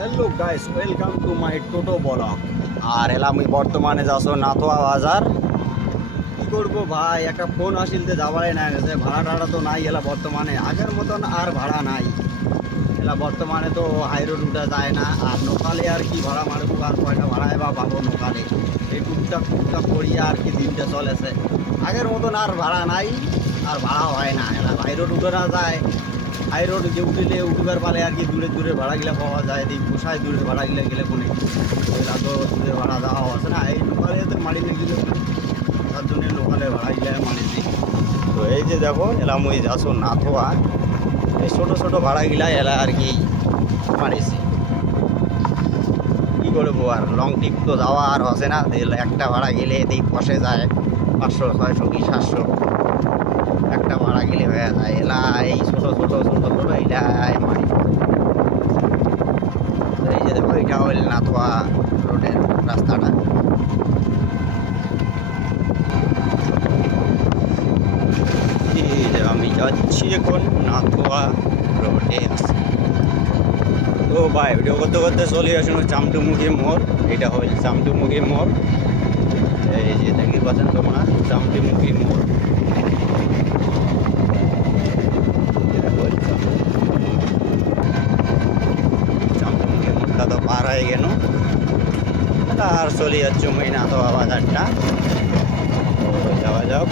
Hello guys, welcome to my toto blog. আর এলাম বর্তমানে যাচ্ছ নাথোয়া বাজার। কি করবো ভাই, একটা ফোন আসিলতে যাবারই না গেছে, ভাড়া টাড়া তো নাই এলা বর্তমানে, আগের মতন আর ভাড়া নাই এলা বর্তমানে। তো হাই রোড উঠা যায় না, আর নোকালে আর কি ভাড়া মারবো, আর কয়টা ভাড়ায় বা পাবো নোকালে। এই টুকটাক করিয়া আর কি দিনটা চলেছে, আগের মতন আর ভাড়া নাই, আর ভাড়া হয় না এলা। হাই রোড উঠে না যায়, হাই রোড যে উঠিলে উঠিবার পালে আর কি দূরে দূরে ভাড়াগুলা পাওয়া যায়, এই পোষায় দূরে ভাড়াগুলা গেলে কোনে ওইলা তো দূরে ভাড়া দেওয়া আছে না, এই লোকালে তো মারি নিয়ে গেলে তার জন্য লোকালে ভাড়াগুলা মারিছি। তো এই যে দেখো এলাম ওই যাচ্ছ নাথোয়া, এই ছোটো ছোটো ভাড়াগুলা এলা আর কি মারিছি। কী করবো আর, লং ট্রিপ তো যাওয়া আর হসে না, একটা ভাড়া গেলে এই ফসে যায় 500 600 কি 700, একটা ভাড়া গেলে হয়ে যায় এলা। এই ছোটো এইটাই মারি। তো এই যে দেখো এটা হইল নাথোয়া রোডের রাস্তাটা। এই যে আমি যাচ্ছি এখন নাথোয়া রোডে আছি। তো ভাই ভিডিও করতে করতে চলে আসুন চামটুমুখী মোড়, এটা হইল চামটুমুখী মোড়। এই যে দেখতে পাচ্ছেন তোমরা চামটুমুখী মোড়। চামটুমুখী মোড়টা তো পার হয়ে গেল, আর চলে যাচ্ছ নাথোয়া বাজারটা। যাওয়া যাক।